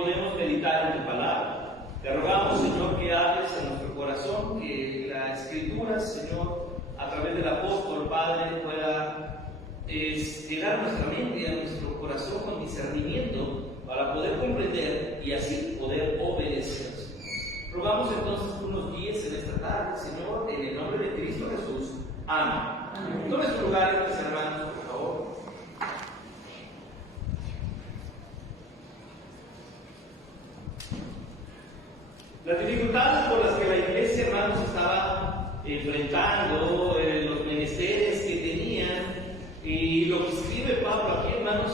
podemos meditar en tu palabra. Te rogamos, Señor, que hables a nuestro corazón, que la Escritura, Señor, a través del apóstol Padre, pueda llegar a nuestra mente y a nuestro corazón con discernimiento para poder comprender y así poder obedecer. Rogamos entonces que nos guíes en esta tarde, Señor, en el nombre de Cristo Jesús. Amén. Tome su lugar, mis hermanos, por favor. Las dificultades por las que la iglesia, hermanos, estaba enfrentando, los menesteres que tenían, y lo que escribe Pablo aquí, hermanos,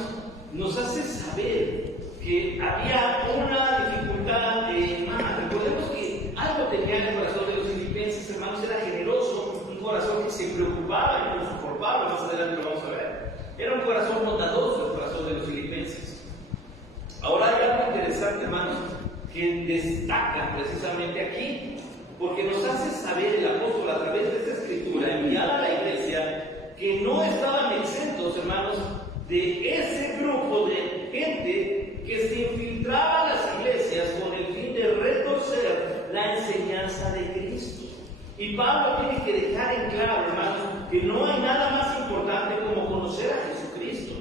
nos hace saber que había una dificultad más. Recordemos que algo tenía en el corazón de los filipenses, hermanos, era generoso, un corazón que se preocupaba incluso por Pablo, más adelante lo vamos a ver. Era un corazón bondadoso el corazón de los filipenses. Ahora hay algo interesante, hermanos, que destaca precisamente aquí, porque nos hace saber el apóstol a través de esta escritura enviada a la iglesia que no estaban exentos, hermanos, de ese grupo de gente que se infiltraba a las iglesias con el fin de retorcer la enseñanza de Cristo. Y Pablo tiene que dejar en claro, hermanos, que no hay nada más importante como conocer a Jesucristo.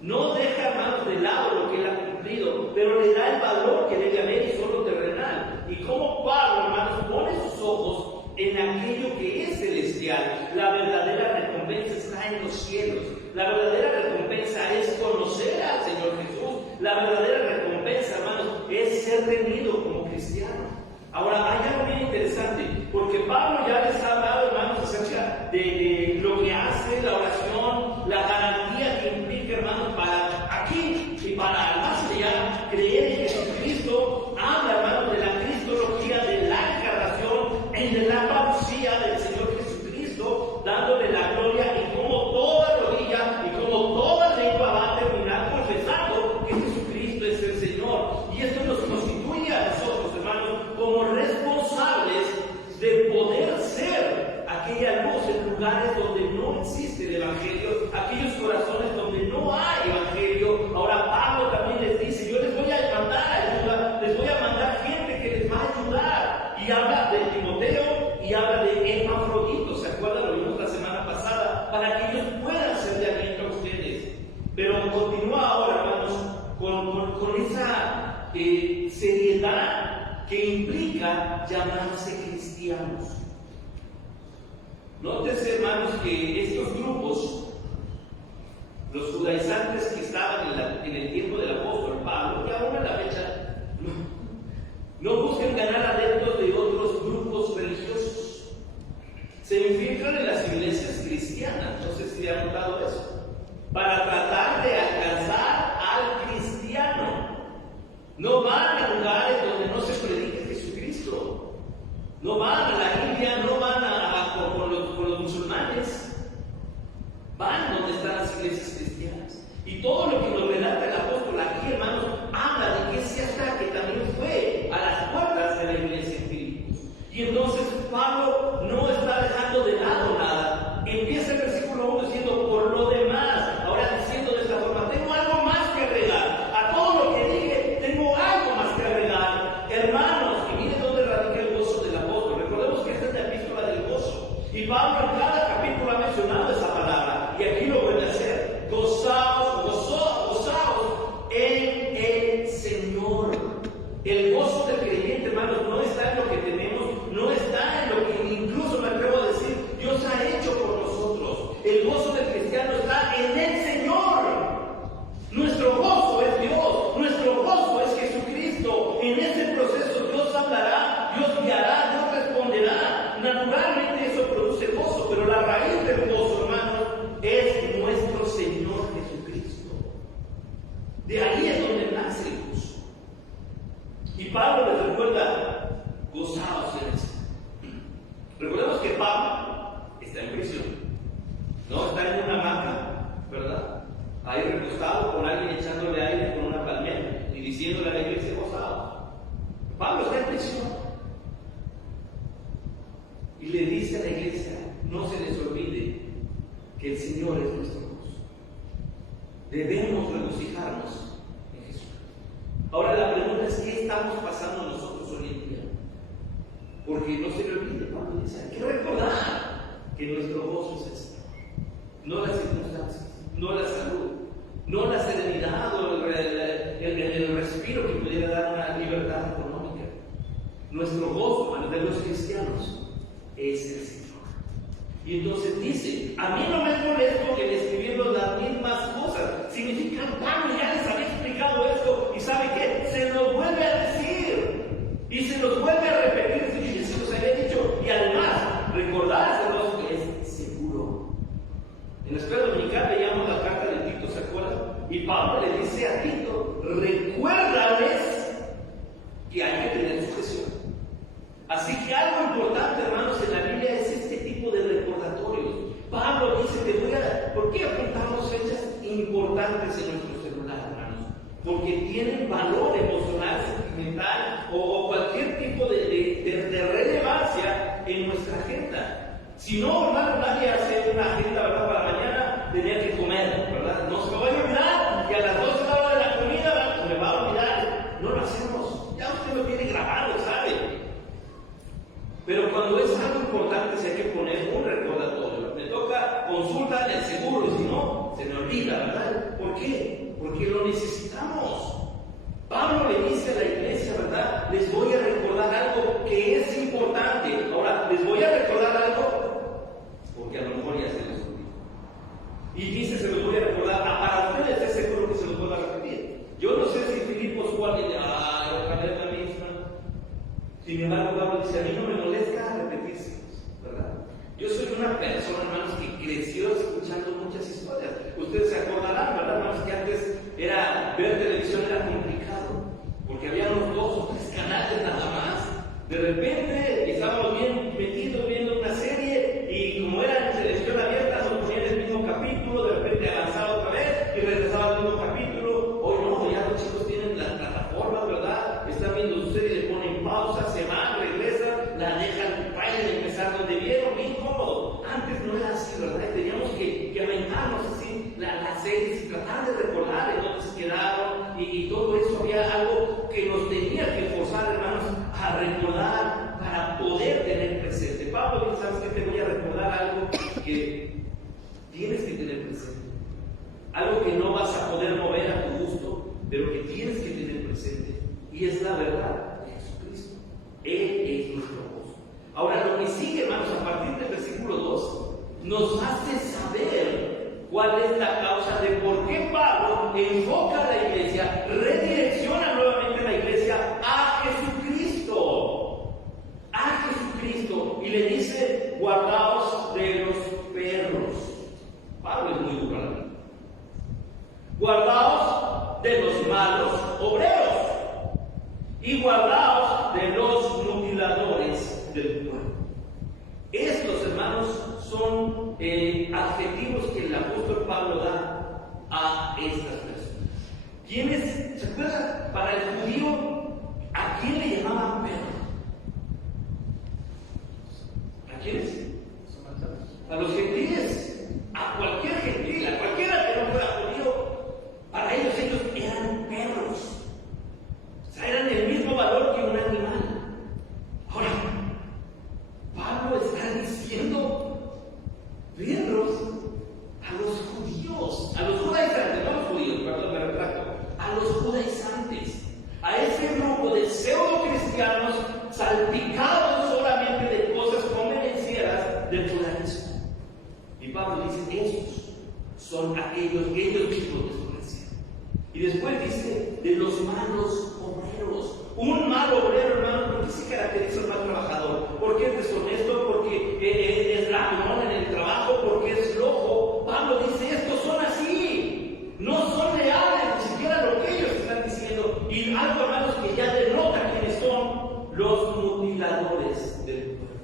No deja, hermanos, de lado lo que él ha cumplido, pero le da el valor que debe haber y solo terrenal. Y como Pablo, hermanos, pone sus ojos en aquello que es celestial. La verdadera recompensa está en los cielos. La verdadera recompensa es conocer al Señor Jesús. La verdadera recompensa, hermanos, es ser tenido como cristiano. Ahora, hay algo bien interesante, porque Pablo ya les ha hablado, hermanos, acerca de lo que hace la oración, la garantía que implica, hermanos, para aquí y para más allá, creer en Jesucristo. Habla, hermanos, de la cristología, de la encarnación, de la parucía del Señor Jesucristo, dándole la gloria, y como toda rodilla y como toda lengua va a terminar confesando que Jesucristo es el Señor. Y esto nos constituye a nosotros, hermanos, como responsables de poder ser aquella luz en lugares donde no existe el Evangelio, aquellos corazones donde no hay Evangelio. Ahora Pablo también les dice: yo les voy a mandar ayuda, les voy a mandar gente que les va a ayudar. Y habla de Timoteo y habla de Epafrodito, ¿se acuerdan? Lo vimos la semana pasada, para que ellos puedan ser de aliento a ustedes. Pero continúa ahora, hermanos, con esa seriedad que implica llamarse cristianos. Nótese, hermanos, que estos grupos, los judaizantes que estaban en el tiempo del apóstol Pablo, y aún a la fecha, no buscan ganar adeptos de otros grupos religiosos. Se infiltran en las iglesias cristianas, no sé si han notado eso, para tratar de alcanzar al cristiano. No van a lugares donde no se predica Jesucristo. No van a la India, no van con los musulmanes. Van donde están las iglesias cristianas. Y todo lo que nos relata el apóstol aquí, hermanos, habla de que ese ataque también fue a las puertas de la iglesia en Filipos. Y entonces Pablo no está dejando de lado nada. Empieza el versículo 1 diciendo: por lo demás, ahora diciendo de esta forma, tengo algo más que agregar. A todo lo que dije, tengo algo más que agregar. Hermanos, y miren dónde radica el gozo del apóstol. Recordemos que esta es la epístola del gozo. Y Pablo en cada capítulo ha mencionado esa palabra. Y aquí lo vuelve a hacer: gozaos, gozaos en el Señor. El gozo del creyente, hermanos, no está en lo que tenemos, no está en lo que incluso me atrevo a decir Dios ha hecho por nosotros. El gozo del cristiano está en el Señor. Nuestro gozo es Dios, nuestro gozo es Jesucristo. En ese proceso Dios hablará, Dios guiará, Dios responderá. Naturalmente eso produce gozo, pero la raíz del gozo, hermanos, es nuestro Señor Jesucristo. De ahí es donde nace el gozo. Y Pablo les recuerda: gozaos en eso. Recordemos que Pablo está en prisión, no está en una hamaca, ¿verdad? Ahí recostado con alguien echándole aire con una palmera y diciéndole a la iglesia: gozaos. Pablo está en prisión y le dice a la iglesia: no se les olvide que el Señor es nuestro gozo. Debemos regocijarnos en Jesús. Ahora la pregunta es: estamos pasando nosotros hoy en día. Porque no se le olvide, Pablo dice, hay que recordar que nuestro gozo es este. No las circunstancias, no la salud, no la serenidad o el respiro que pudiera dar una libertad económica. Nuestro gozo, de los cristianos, es el Señor. Y entonces dice, a mí no me es molesto que escribiendo las mismas cosas. Significa, Pablo ya les había explicado esto y ¿sabe qué? Se los vuelve a decir y se los vuelve a repetir. Y se los había dicho y además recordárselos que es seguro. En la escuela dominical leíamos la carta de Tito, ¿se acuerdan? Y Pablo le dice a Tito, recuérdales que hay que tener sujeción. Así que algo importante, hermanos, en la Biblia es este tipo de recordatorios. Pablo dice, ¿por qué apuntamos fechas importantes en nuestro celular, hermanos? Porque tienen valor emocional, sentimental o cualquier tipo de relevancia en nuestra agenda. Si no, hermano, nadie hace una agenda, ¿verdad? Para mañana tenía que comer, ¿verdad? No se me vaya a olvidar que a las 12 de la hora de la comida, ¿verdad? Se me va a olvidar. No lo hacemos. Ya usted lo tiene grabado, ¿sabe? Pero cuando es algo importante, se hay que poner un recordatorio. Me toca consulta del seguro, si no, se me olvida, ¿verdad? ¿Por qué? Porque lo necesitamos. Pablo le dice a la iglesia, ¿verdad? Les voy a recordar algo que es importante. Ahora, les voy a recordar algo porque a lo mejor ya se les olvidó. Y dice, se los voy a recordar. Para ustedes es seguro que se los voy a repetir. Yo no sé si Filipos 4 dice, ojalá es la misma. Sin embargo, Pablo dice, a mí no me molesta repetírselos, ¿verdad? Yo soy una persona, hermanos, que creció escuchando muchas historias. Ustedes se acordarán, ¿verdad, hermanos? Que antes ver televisión era complicado, porque había unos 2 o 3 canales nada más. De repente estábamos bien metidos viendo una serie y como era en televisión abierta, nos ponían el mismo capítulo, de repente avanzaba otra vez y regresaba al mismo capítulo. Hoy no, ya los chicos tienen las plataformas, ¿verdad? Están viendo su serie, le ponen pausa, se van, regresan, la dejan, vayan a empezar donde vieron, bien cómodo. Antes no era así, ¿verdad? Teníamos que aventarnos así las series y tratar de recordar en dónde se quedaron y todo eso. Había algo que nos tenía que forzar, hermanos, a recordar para poder tener presente. Pablo dice, ¿sabes qué? Te voy a recordar algo que tienes que tener presente. Algo que no vas a poder mover a tu gusto, pero que tienes que tener presente. Y es la verdad de Jesucristo. Él es nuestro gozo. Ahora, lo que sigue, hermanos, a partir del versículo 2, nos hace saber cuál es la causa de por qué Pablo enfoca a la iglesia, redirecciona nuevamente la iglesia a Jesucristo. A Jesucristo. Y le dice, guardaos de los perros. Pablo es muy duro a la vida. Guardaos de los malos obreros. Y guardaos de los mutiladores del pueblo. Estos, hermanos, son adjetivos que el apóstol Pablo da a estas personas. ¿Quiénes? ¿Se acuerdan? Para el judío, ¿a quién le llamaban perro? ¿A quiénes? A los gentiles. A cualquier gentil, a cualquiera que no fuera judío. Para ellos eran perros. O sea, eran el mismo valor que un animal. Ahora, Pablo está diciendo perros a los judíos, a los judaizantes, no a los judíos, perdón, me retracto, a los judaizantes, a ese grupo de pseudo cristianos salpicados solamente de cosas convenencieras del judaísmo. Y Pablo dice, esos son aquellos que ellos mismos desprecian. Y después dice, de los malos obreros. Un mal obrero, hermano, ¿por qué se caracteriza un mal trabajador? Porque es deshonesto, porque es ladrón en el trabajo, porque es flojo. Pablo dice, estos son así. No son leales, ni siquiera lo que ellos están diciendo. Y algo, hermanos, que ya denota quiénes son los mutiladores del pueblo.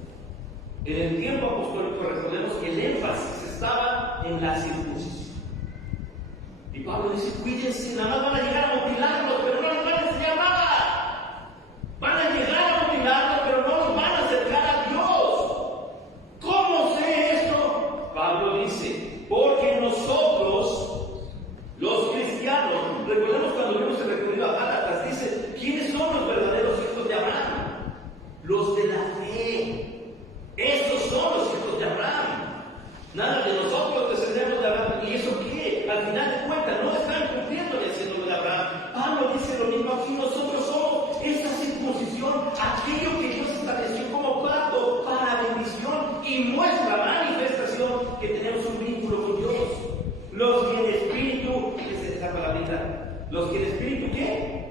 En el tiempo apostólico recordemos que el énfasis estaba en la circuncisión. Y Pablo dice, cuídense, nada más van a llegar a mutilarlos, pero no les van a enseñar nada. Van a llegar a mutilarlos, pero no los van a acercar a Dios. ¿Cómo sé esto? Pablo dice, porque nosotros, los cristianos, recordemos cuando vimos el recorrido a Gálatas, dice, ¿quiénes son los verdaderos Los que en espíritu, ¿qué?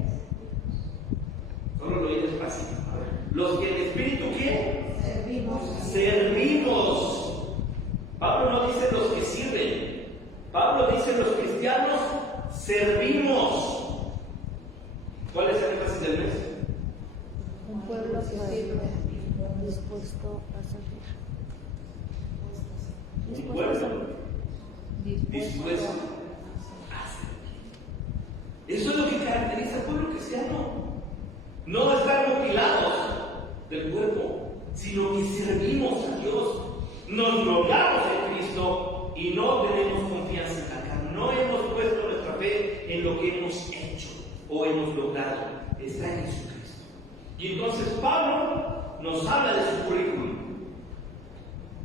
Solo lo oí despacio. A ver. Los que en espíritu, ¿qué? Servimos. Pablo no dice los que sirven. Pablo dice los cristianos servimos. ¿Cuál es el énfasis del mes? Un pueblo que sirve, dispuesto a servir. Un pueblo dispuesto a servir. Eso es lo que caracteriza al pueblo cristiano. No estar mutilados del cuerpo, sino que servimos a Dios. Nos gloriamos en Cristo y no tenemos confianza en la carne. No hemos puesto nuestra fe en lo que hemos hecho o hemos logrado. Está en Jesucristo. Y entonces Pablo nos habla de su currículum.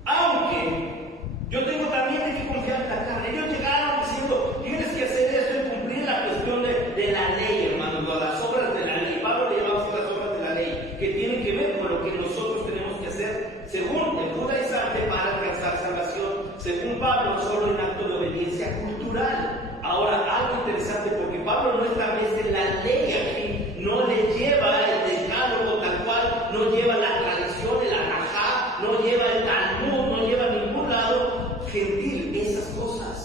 Aunque yo tengo también que confiar en la carne. Ellos llegaron diciendo, tienes que hacer esto y cumplir la cuestión de la ley, hermanos, las obras de la ley. Pablo le llamaba las obras de la ley, que tienen que ver con lo que nosotros tenemos que hacer según el judaizante para alcanzar salvación. Según Pablo, solo en acto de obediencia cultural. Ahora, algo interesante, porque Pablo no establece la ley aquí, no le lleva el decálogo tal cual, no lleva la tradición, el alajá, no lleva el Talmud, no lleva a ningún lado gentil esas cosas.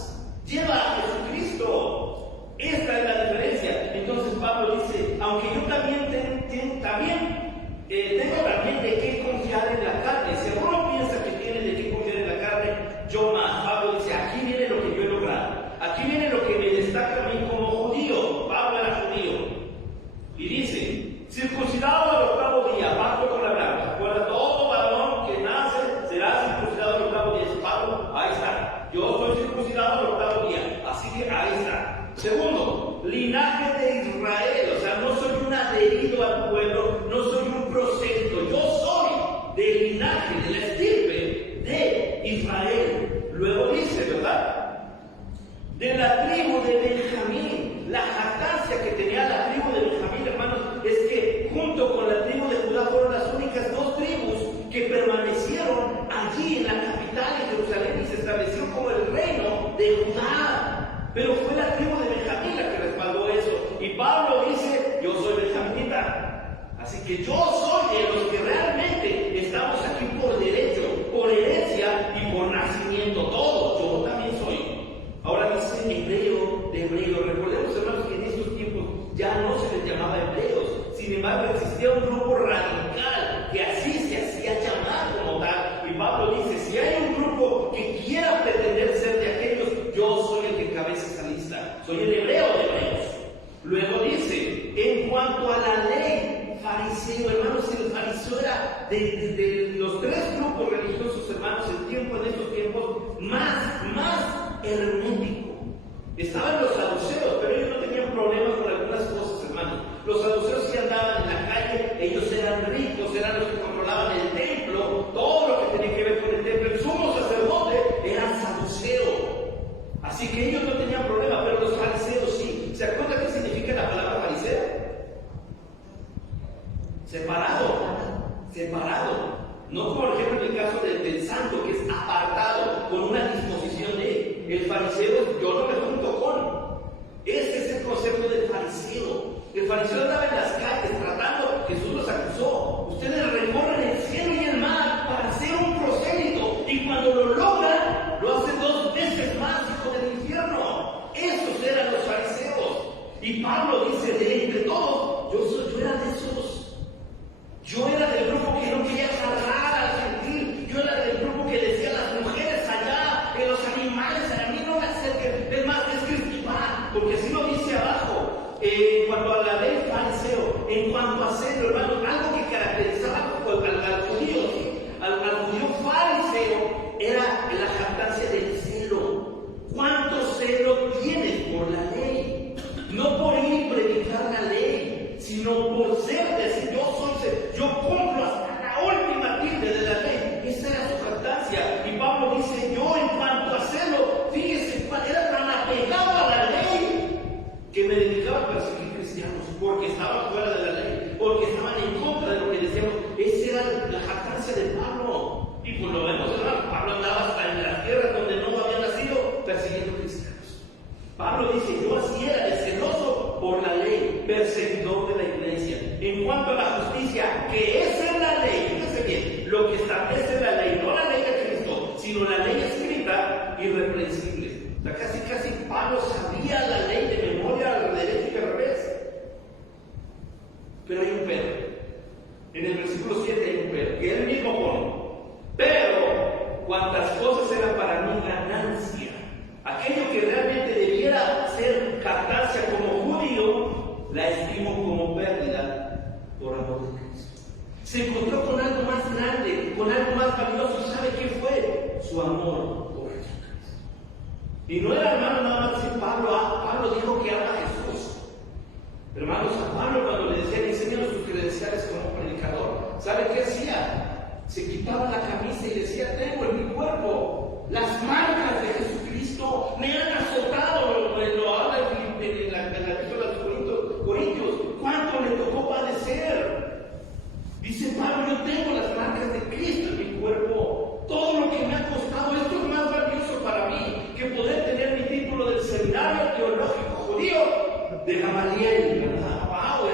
Lleva a Jesucristo. Esta es la diferencia. Entonces Pablo dice, aunque yo también tengo también de qué confiar en la carne. Si alguno piensa que tiene de qué confiar en la carne, yo más. Pablo dice, aquí viene lo que yo he logrado. Aquí viene lo que me destaca a mí como judío. Pablo era judío. Y dice, circuncidado al octavo día, pacto con la blanca. Recuerda, todo varón que nace será circuncidado al octavo día. Dice Pablo, ahí está. Yo soy circuncidado al octavo día. Así que ahí está. Segundo, linaje de Israel. O sea, no soy un adherido al pueblo, no soy un prosélito. Yo soy del linaje, de la estirpe de Israel. Luego dice, ¿verdad? De la tribu de Benjamín. La jactancia que tenía la tribu de Benjamín, hermanos, es que junto con la tribu de Judá fueron las únicas dos tribus que permanecieron allí en la capital de Jerusalén y se estableció como el reino de Judá. Pero fue la tribu de Benjamín la que respaldó eso. Y Pablo dice, yo soy benjaminita. Así que yo soy de los que realmente estamos aquí por derecho, por herencia y por nacimiento. Todos, yo también soy. Ahora dice hebreo de hebreo. Recordemos, hermanos, que en estos tiempos ya no se les llamaba hebreos. Sin embargo, existía un grupo radical que así se hacía llamar como tal. Y Pablo dice, si hay un grupo que quiera pretender ser de aquellos, yo soy el que encabeza esa lista. Soy el hebreo de hebreos. Luego dice, en cuanto a la ley, fariseo, hermanos, el fariseo era de los tres grupos religiosos, hermanos, en estos tiempos, más hermético. Estaban los saduceos, pero ellos no tenían problemas con algunas cosas, hermanos. Los saduceos sí andaban en la calle, ellos eran ricos, eran los que controlaban el templo, todo lo que tenía que ver con el templo. El sumo sacerdote era saduceo. Así que ellos no tenían problema, pero los fariseos sí. ¿Se acuerdan qué significa la palabra fariseo? Separado. No, por ejemplo, en el caso del santo, que es apartado, con una disposición de el fariseo, yo no me junto con. Este es el concepto del fariseo. El fariseo andaba en las calles tratando, Jesús los acusó. Ustedes recorren el cielo y el mar para ser un prosélito, y cuando lo logran, lo hacen 2 veces más, hijo del infierno. Esos eran los fariseos. Y Pablo dice, de entre todos, yo era de esos. Yo era del grupo que no quería salvar al gentil. Yo era del grupo que decía a las mujeres allá, que los animales a mí no me acerquen. Es más, es cristiano, porque así lo dice abajo. En cuanto a la ley fariseo, en cuanto a hacerlo, hermanos, algo que caracterizaba a lo que establece la ley, no la ley de Cristo, sino la ley escrita, irreprensible. O sea, casi Pablo sabía la ley de memoria al derecho y al revés. Pero hay un pero. En el versículo 7 hay un pero, que él mismo pone. Pero, cuantas cosas eran para mí ganancia, aquello que realmente debiera ser ganancia como judío, la estimo como pérdida por amor de Cristo. Se encontró con algo más grande, con algo más valioso. ¿Y sabe qué fue? Su amor por Jesucristo. Y no era, hermano, nada más decir Pablo. Pablo dijo que ama a Jesús. Hermanos, a Pablo cuando le decían, enséñanos sus credenciales como predicador, ¿sabe qué hacía? Se quitaba la camisa y decía, tengo en mi cuerpo las marcas de Jesucristo, me han azotado, lo habla en la epístola de los Corintios, ¿cuánto le tocó padecer? Dice Pablo, yo tengo las marcas de Cristo en mi cuerpo, todo lo que me ha costado, esto es más valioso para mí que poder tener mi título del seminario teológico judío de Gamaliel, ¿verdad? Wow,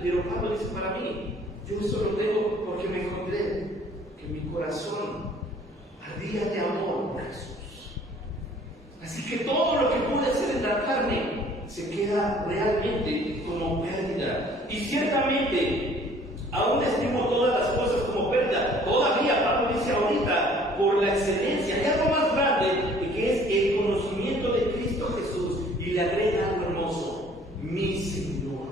pero Pablo dice para mí, yo eso lo tengo porque me encontré que mi corazón ardía de amor por Jesús. Así que todo lo que pude hacer en la carne se queda realmente como pérdida. Y ciertamente, aún estimo todas las cosas como pérdida. Todavía Pablo dice ahorita, por la excelencia, hay algo más grande que es el conocimiento de Cristo Jesús. Y le agrega algo hermoso, mi Señor.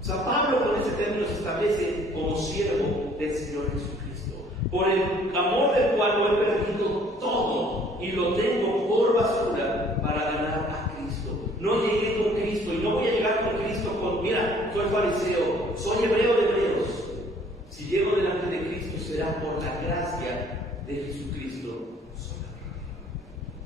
O sea, Pablo con ese término se establece como siervo del Señor Jesucristo, por el amor del cual lo he perdido todo y lo tengo por basura para ganar a Cristo. No llegué con Cristo y no voy a llegar con Cristo mira, soy fariseo, soy hebreo de hebreos. Si llego delante de Cristo será por la gracia de Jesucristo solamente.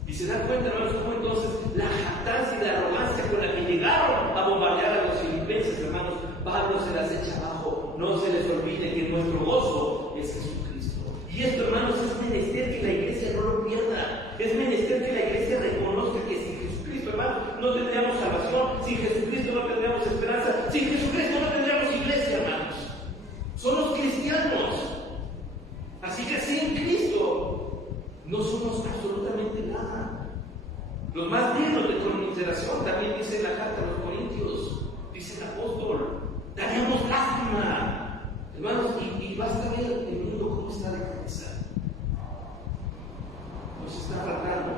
Y se dan cuenta, hermanos, cómo entonces la jactancia y la arrogancia con la que llegaron a bombardear a los filipenses, hermanos, Pablo se las echa abajo. No se les olvide que nuestro gozo es Jesucristo. Y esto, hermanos, es menester que la iglesia no lo pierda. Es menester que la iglesia reconozca que sin Jesucristo, hermanos, no tendríamos salvación. Sin Jesucristo no tendríamos esperanza. Sin Jesucristo no tendríamos iglesia, hermanos. Somos cristianos. Así que sin Cristo no somos absolutamente nada. Los más dignos de consideración, también dice en la carta a los Corintios, dice el apóstol, daríamos lástima. Hermanos, y basta ver el mundo cómo está de cabeza. Nos está faltando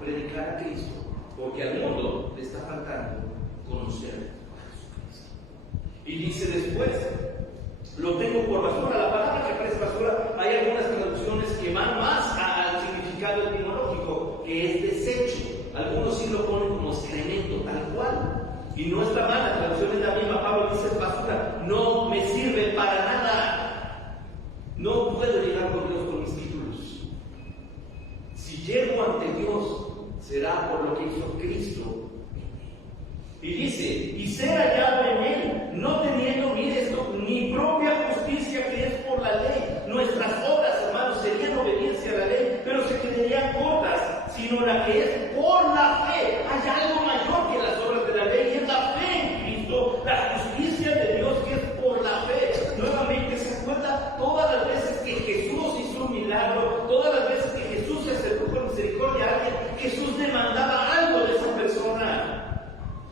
predicar a Cristo, porque al mundo le está faltando conocer a Jesucristo. Y dice después, lo tengo por basura. La palabra que aparece basura, hay algunas traducciones que van más al significado etimológico, que es desecho. Algunos sí lo ponen como excremento, tal cual. Y no está mal, la traducción es la misma. Pablo dice basura, no me sirve para nada. No puedo llegar con Dios con mis títulos. Si llego ante Dios, será por lo que hizo Cristo. Y dice, y ser hallado en Él, no teniendo, mire esto, ni propia justicia que es por la ley. Nuestras obras, hermanos, serían obediencia a la ley, pero se quedarían cortas, sino la que es por la fe. Hay algo mayor que las obras de la ley, y es la fe en Cristo, la justicia de Dios que es por la fe. Nuevamente se acuerda todas las veces que Jesús hizo un milagro, todas las veces que Jesús se acercó con misericordia a alguien, Jesús demandaba algo de esa persona.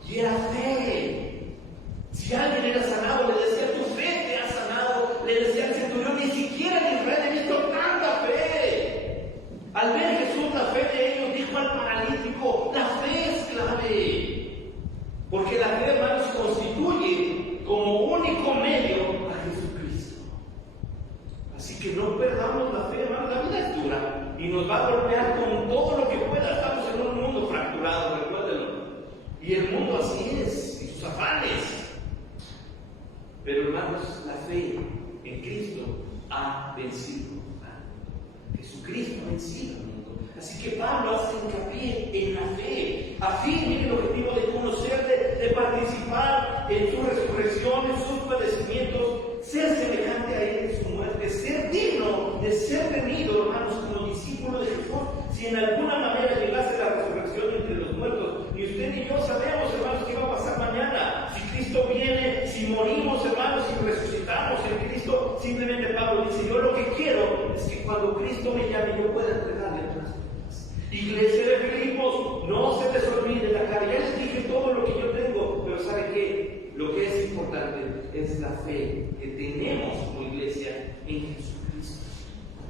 Y era fe. Si alguien era sanado, le decía, tu fe te ha sanado. Le decía al centurión, ni siquiera en Israel he visto tanta fe. Al ver Jesús la fe de ellos, dijo al paralítico, la fe es clave. Porque la fe, hermanos, constituye como único medio a Jesucristo. Así que no perdamos la fe, hermanos. La vida es dura y nos va a golpear con todo lo que pueda. Estamos en un mundo fracturado, recuérdenlo. Y el mundo así es, y sus afanes. Pero hermanos, la fe en Cristo ha vencido al mundo. Jesucristo ha vencido al mundo. Así que Pablo hace hincapié en la fe. A fin, miren el objetivo de conocerle, de participar en su resurrección, en sus padecimientos, ser semejante a Él en su muerte, ser digno de ser tenido, hermanos, como discípulo de Jesús. Si en alguna manera llegase la resurrección entre los muertos, ni usted ni yo sabemos, hermanos, qué va a pasar mañana. Si Cristo viene, si morimos, hermanos, si resucitamos en Cristo, simplemente Pablo dice, yo lo que quiero cuando Cristo me llame yo pueda entregarle otras cosas. Iglesia de Filipos, no se les olvide la cara. Ya les dije todo lo que yo tengo, pero ¿sabe qué? Lo que es importante es la fe que tenemos como iglesia en Jesucristo.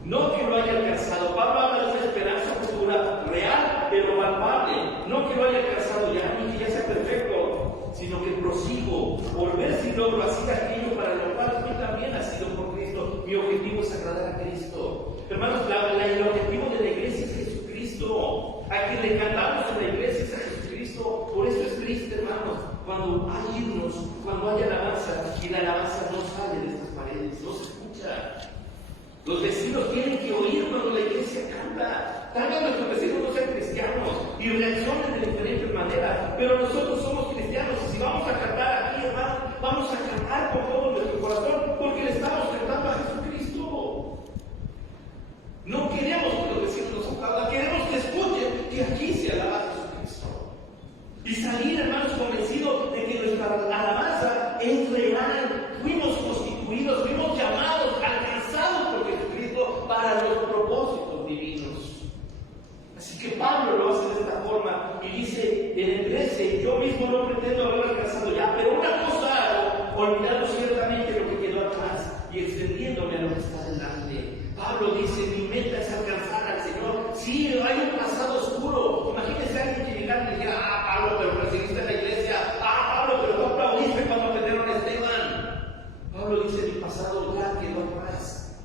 No que lo haya alcanzado. Pablo habla de una esperanza futura real, pero palpable. No que lo haya alcanzado ya, ni que ya sea perfecto, sino que prosigo por ver si logro así aquello para lo cual yo también ha sido por Cristo. Mi objetivo es agradar a Cristo. Hermanos, el objetivo de la iglesia es Jesucristo. A quien le cantamos en la iglesia es a Jesucristo. Por eso es triste, hermanos, cuando hay himnos, cuando hay alabanza, y la alabanza no sale de estas paredes, no se escucha. Los vecinos tienen que oír cuando la iglesia canta. Tal vez nuestros vecinos no sean cristianos y reaccionen de diferentes maneras, pero nosotros somos cristianos y si vamos a cantar aquí, hermanos, vamos a cantar con todo nuestro corazón porque le estamos cantando a Jesucristo. No queremos que los vecinos nos aplaudan, queremos que escuchen que aquí se alaba a Jesucristo. Y salir, hermanos, convencidos de que nuestra alabanza es real. Fuimos constituidos, fuimos llamados, alcanzados por Jesucristo para los propósitos divinos. Así que Pablo lo hace de esta forma y dice en el 13, yo mismo no pretendo haber alcanzado ya, pero una cosa hago, olvidando ciertamente lo que quedó atrás y extendiéndome a lo que está delante. Pablo dice, mi meta es alcanzar al Señor. Sí, hay un pasado oscuro. Imagínense a alguien que llegara y dijera, Pablo, pero perseguiste a la iglesia. Pablo, pero tú aplaudiste cuando metieron a Esteban. Pablo dice, mi pasado ya quedó atrás.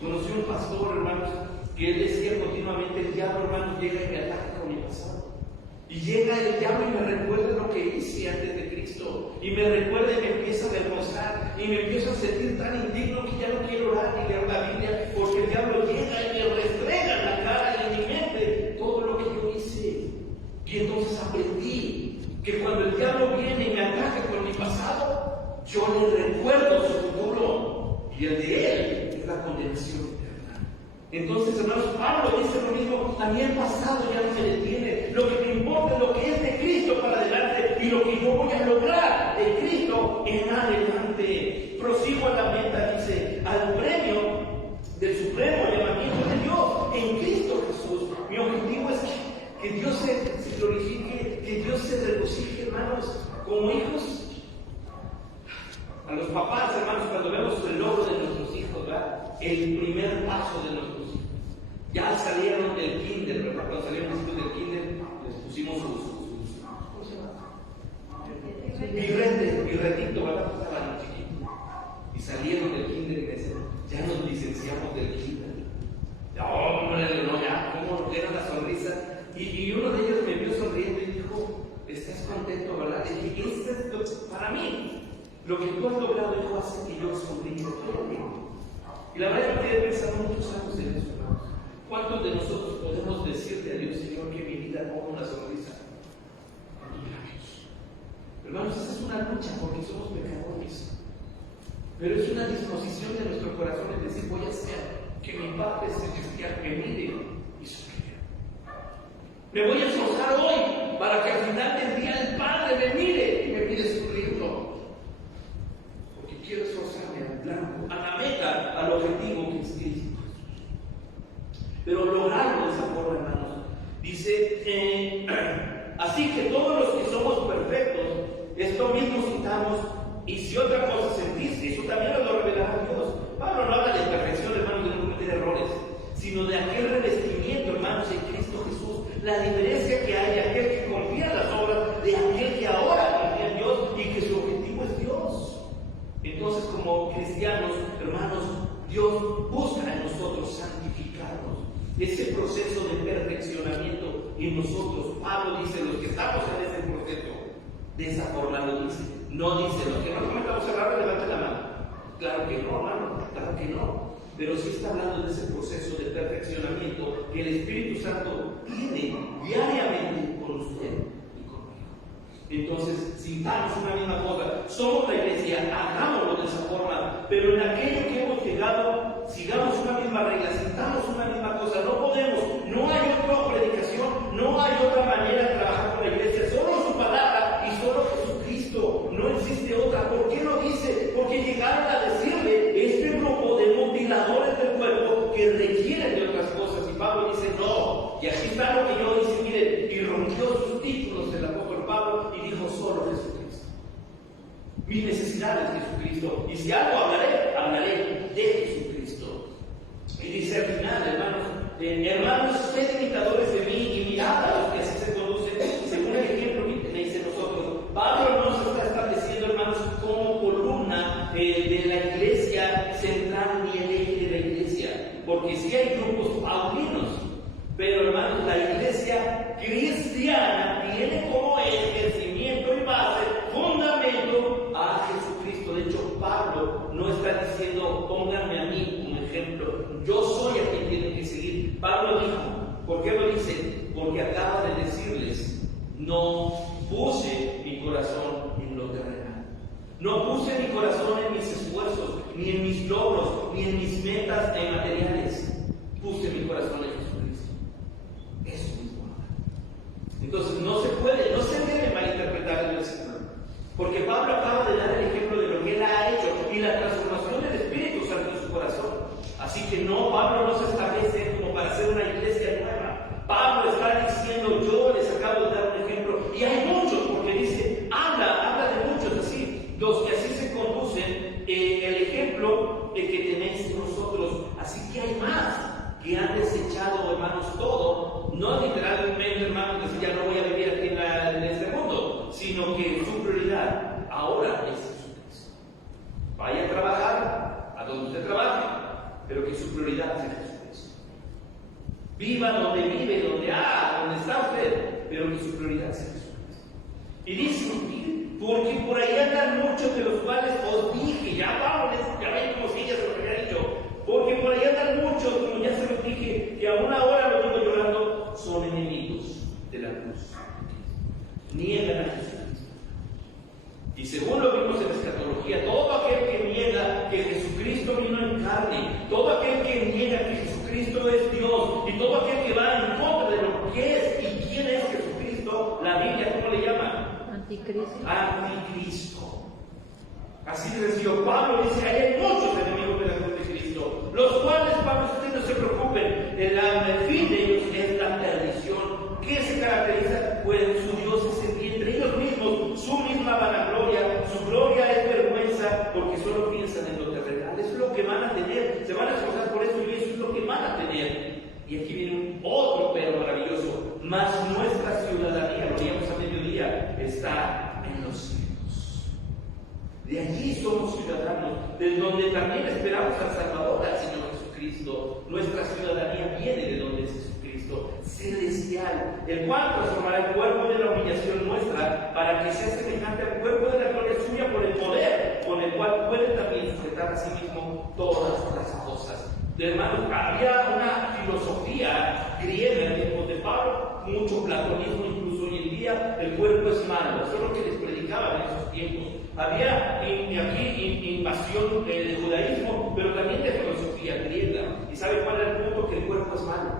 Conocí un pastor, hermanos, que él decía continuamente, el diablo, hermanos, llega y me ataca con mi pasado. Y llega el diablo y me recuerda lo que hice antes de Cristo. Y me recuerda y me empieza a avergonzar. Y me empiezo a sentir tan indigno que ya no quiero orar ni leer la Biblia. Porque el diablo llega y me restrega en la cara y en mi mente todo lo que yo hice. Y entonces aprendí que cuando el diablo viene y me ataca con mi pasado, yo le recuerdo su futuro. Y el de él es la condenación eterna. Entonces, hermanos, Pablo dice lo mismo, a mí el pasado ya no me detiene. Lo que me importa es lo que es de Cristo para adelante y lo que yo voy a lograr de Cristo en adelante. Prosigo a la meta, dice, al premio del supremo llamamiento de Dios en Cristo Jesús. Mi objetivo es que Dios se glorifique, que Dios se regocije, hermanos, como hijos. A los papás, hermanos, cuando vemos el logro de nuestros hijos, ¿verdad? El primer paso de nuestros hijos. Ya salieron del kinder, ¿verdad? Cuando salieron los hijos del kinder, les pusimos ¿cómo se llama? Birretito, ¿verdad? Estaban chiquitos. Y salieron del kinder y me dicen, ya nos licenciamos del kinder. Hombre, no, ya, ¿cómo era la sonrisa? Y uno de ellos me vio sonriendo y dijo, ¿estás contento, verdad? Y dije, esto es para mí. Lo que tú has logrado, hijo, hace que yo sonríe. Y la verdad es que me quedé pensando muchos años en eso, hermanos. ¿Cuántos de nosotros podemos decirle a Dios, Señor, que mi vida ponga una sonrisa en tus labios? Hermanos, esa es una lucha porque somos pecadores. Pero es una disposición de nuestro corazón es decir, voy a hacer que mi Padre Celestial me mire y sonríe. Me voy a esforzar hoy para que al final del día el Padre me mire y me mire sonriendo. Quiero esforzarme al plan, a la meta, al objetivo que es Cristo. Pero lograrlo de esa forma, hermanos, dice, así que todos los que somos perfectos, esto mismo citamos, y si otra cosa sentís, eso también nos lo revelará Dios. Pablo no habla de perfección, hermanos, de no cometer errores, sino de aquel revestimiento, hermanos, en Cristo Jesús. La diferencia que hay de aquel que confía en las obras, de aquel que ahora confía en Dios y que su objetivo es Dios. Entonces, como cristianos, hermanos, Dios busca en nosotros santificarnos. Ese proceso de perfeccionamiento en nosotros. Pablo dice, los que estamos en ese proceso, de esa forma lo dice. No dice, los que no cometamos errores, levanten la mano. Claro que no, hermano, claro que no. Pero sí está hablando de ese proceso de perfeccionamiento que el Espíritu Santo tiene diariamente con usted. Entonces, sintamos una misma cosa, somos la iglesia, hagámoslo de esa forma, pero en aquello que hemos llegado, sigamos una misma regla, sintamos una misma cosa, no podemos, no hay otra predicación, no hay otra manera de trabajar con la iglesia, solo su palabra y solo Jesucristo, no existe otra. ¿Por qué lo dice? Porque llegaron a decirle, este grupo de mutiladores del cuerpo que requiere Y aquí está lo que yo hice, miren, y rompió sus títulos el apóstol Pablo y dijo solo Jesucristo. Mis necesidades de Jesucristo. Y si algo hablaré de Jesucristo. Y dice al final, hermanos, sed imitadores de mí y mirad a los que así se conducen según el ejemplo que tenéis en nosotros. Pablo nos está estableciendo, hermanos, como columna de la iglesia central y el eje de la iglesia. Porque sí hay grupos paulinos, pero hermanos, la iglesia cristiana tiene como eje, cimiento y base, fundamento a Jesucristo. De hecho, Pablo no está diciendo, pónganme a mí como ejemplo, yo soy a quien tienen que seguir. Pablo dijo, ¿por qué lo dice? Porque acaba de decirles, no puse mi corazón en lo terrenal. No puse mi corazón en mis esfuerzos, ni en mis logros, ni en mis metas materiales. Puse mi corazón en Jesucristo. Eso mismo. Entonces no se debe malinterpretar el versículo. Porque Pablo acaba de dar el ejemplo de lo que él ha hecho y la transformación del Espíritu Santo en su corazón. Así que no, Pablo no se establece como para hacer una iglesia nueva. Pablo está diciendo, yo les acabo de dar un ejemplo. Y hay muchos, porque dice, habla de muchos así, los que así se conducen, el ejemplo que tenéis nosotros. Así que hay más que han desechado, hermanos, todo, no literalmente, hermanos, decir, ya no voy a vivir aquí en este mundo, sino que su prioridad ahora es Jesucristo. Vaya a trabajar a donde usted trabaje, pero que su prioridad sea Jesucristo. Viva donde vive, donde está usted, pero que su prioridad sea Jesucristo. Y dice, porque por ahí andan muchos de los cuales os dije, ya ven como si ya se lo había dicho, porque por ahí andan muchos, como ya se los dije, que aún ahora lo digo llorando, son enemigos de la cruz. Niegan a Jesucristo. Y según lo vimos en la escatología, todo aquel que niega que Jesucristo vino en carne, todo aquel que niega que Jesucristo es Dios, y todo aquel que va en contra de lo que es y quién es Jesucristo, la Biblia, ¿cómo le llama? Anticristo. Anticristo. Así decía Pablo, dice, hay muchos enemigos de la cruz de Cristo, los cuales, Pablo, ustedes no se preocupen, el fin de ellos es la perdición. ¿Qué se caracteriza? Pues su Dios es el vientre, ellos mismos, su misma vanagloria, su gloria es vergüenza, porque solo piensan en lo terrenal. Eso es lo que van a tener, se van a esforzar por eso y eso es lo que van a tener. Y aquí viene otro pero maravilloso, mas nuestra ciudadanía, lo veíamos a mediodía, está en los cielos. De allí somos ciudadanos, de donde también esperamos al Salvador, al Señor Jesucristo. Nuestra ciudadanía viene de donde es Jesucristo, celestial, el cual transformará el cuerpo de la humillación nuestra para que sea semejante al cuerpo de la gloria suya por el poder con el cual puede también sujetar a sí mismo todas las cosas. Hermanos, había una filosofía griega en tiempos de Pablo, mucho platonismo, incluso hoy en día el cuerpo es malo. Eso es lo que les predicaban en esos tiempos. Había aquí invasión del judaísmo, pero también de filosofía griega. ¿Y sabe cuál era el punto? Que el cuerpo es malo.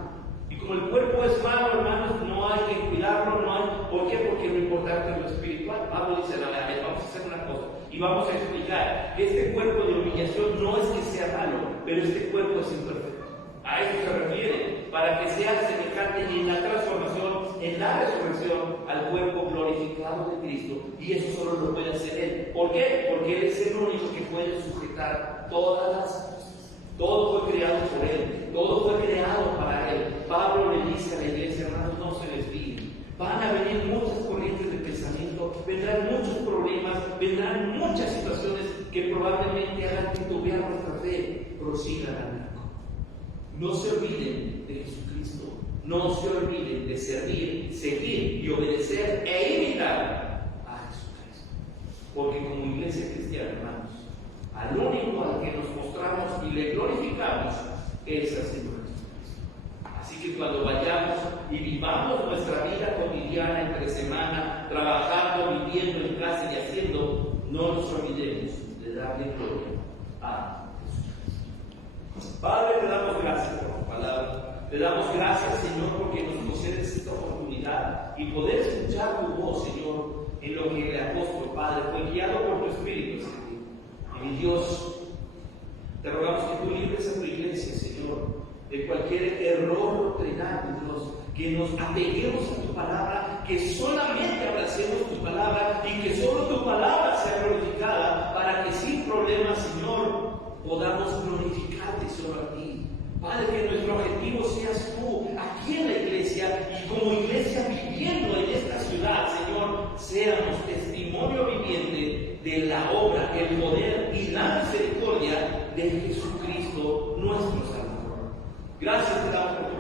Y como el cuerpo es malo, hermanos, no hay que cuidarlo, no hay. ¿Por qué? Porque lo importante es lo espiritual. Pablo dice, vamos a hacer una cosa y vamos a explicar que este cuerpo de humillación no es que sea malo, pero este cuerpo es imperfecto. A eso se refiere, para que sea semejante en la transformación, en la resurrección, al cuerpo glorificado de Cristo. Y eso solo lo puede hacer Él. ¿Por qué? Porque Él es el único que puede sujetar todas las cosas. Todo fue creado por Él, todo fue creado para Él. Pablo le dice a la iglesia, hermanos, no se desvíen. Van a venir muchas corrientes de pensamiento, vendrán muchos problemas, vendrán muchas situaciones que probablemente hagan titubear nuestra fe. Prosigan al blanco. No se olviden de Jesucristo. No se olviden de servir, seguir y obedecer e imitar a Jesucristo. Porque como iglesia cristiana, hermanos, al único al que nos mostramos y le glorificamos es al Señor Jesucristo. Así que cuando vayamos y vivamos nuestra vida cotidiana entre semana, trabajando, viviendo en casa y haciendo, no nos olvidemos de darle gloria a Jesucristo. Padre, te damos gracias por tu palabra. Te damos gracias, Señor, porque nos concedes esta oportunidad y poder escuchar tu voz, Señor, en lo que el apóstol Padre fue guiado por tu Espíritu, Señor. Y mi Dios, te rogamos que tú libres a tu iglesia, Señor, de cualquier error doctrinal, Dios, que nos apeguemos a tu palabra, que solamente abracemos tu palabra y que solo tu palabra sea glorificada para que sin problemas, Señor, podamos glorificarte solo a ti. Padre, que nuestro objetivo seas tú aquí en la iglesia y como iglesia viviendo en esta ciudad, Señor, seamos testimonio viviente de la obra, el poder y la misericordia de Jesucristo, nuestro Salvador. Gracias te damos por tu